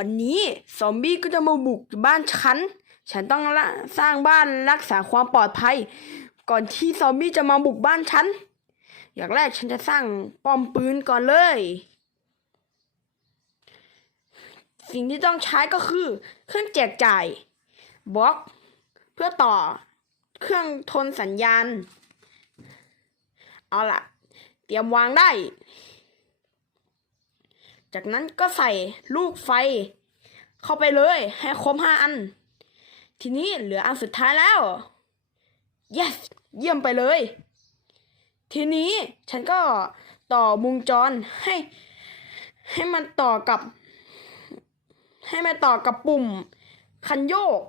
วันนี้ซอมบี้ก็จะมาบุกบ้านฉัน ฉันต้องสร้างบ้านรักษาความปลอดภัย ก่อนที่ซอมบี้จะมาบุกบ้านฉัน อย่างแรกฉันจะสร้างป้อมปืนก่อนเลย สิ่งที่ต้องใช้ก็คือ เครื่องแจกจ่ายบล็อก เพื่อต่อเครื่องทนสัญญาณ เอาล่ะ เตรียมวางได้ จากนั้นก็ใส่ลูกไฟ เข้าไปเลยให้ครบห้าอัน ทีนี้เหลืออันสุดท้ายแล้ว yes เยี่ยมไปเลย ทีนี้ฉันก็ต่อวงจรให้ ให้มันต่อกับ ให้มันต่อกับปุ่ม คันโยก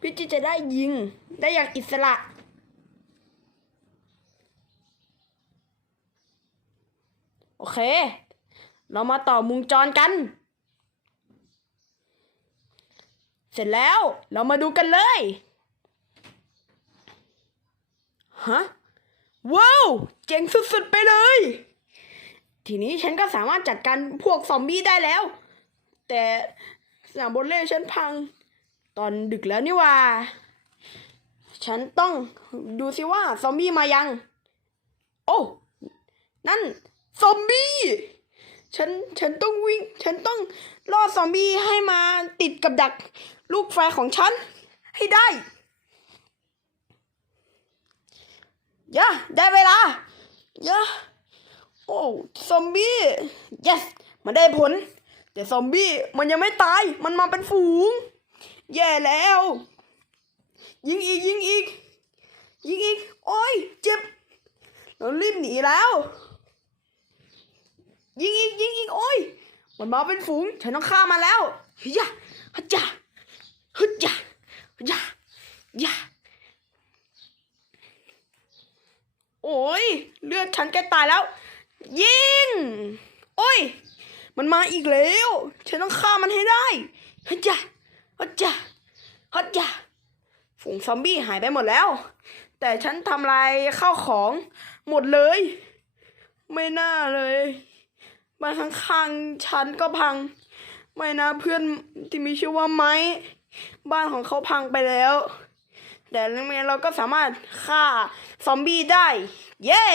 พี่จีจะได้ยิงได้อย่างอิสระโอเค เรามาต่อวงจรกัน เสร็จแล้วเรามาดูกันเลยฮะว้าวเจ๋งสุดๆไปเลย ทีนี้ฉันก็สามารถจัดการพวกซอมบี้ได้แล้ว แต่สนามบอลเล่ฉันพัง ตอนดึกแล้วนี่ว่า ฉันต้องดูสิว่าซอมบี้มายัง โอ้ นั่น ซอมบี้ ฉัน ฉันต้องวิ่ง ฉันต้องล่อซอมบี้ให้มาติดกับดักลูกไฟของฉัน ให้ได้ย่าได้เวลาย่าโอ้ซอมบี้ yes มันได้ผล แต่ซอมบี้มันยังไม่ตาย มันมาเป็นฝูง แย่แล้ว ยิงอีกยิงอีก ยิงอีก โอ้ยเจ็บ เรารีบหนีแล้ว ยิงอีกยิงอีกโอ้ยมันมาเป็นฝูง ฉันต้องฆ่ามันแล้วฮึยะฮึจ่าฮึจ่าฮึจ่ายะโอ้ยเลือดฉันใกล้ตายแล้ว ยิง โอ้ย มันมาอีกแล้ว ฉันต้องฆ่ามันให้ได้ฮึจ่าฮึจ่าฮึจ่าฝูงซอมบี้หายไปหมดแล้ว แต่ฉันทำลายข้าวของหมดเลย ไม่น่าเลย บ้านข้างๆฉันก็พัง ไม่นะเพื่อนที่มีชื่อว่าไม้บ้านของเขาพังไปแล้ว แต่เรื่องนี้เราก็สามารถฆ่าซอมบี้ได้ เย้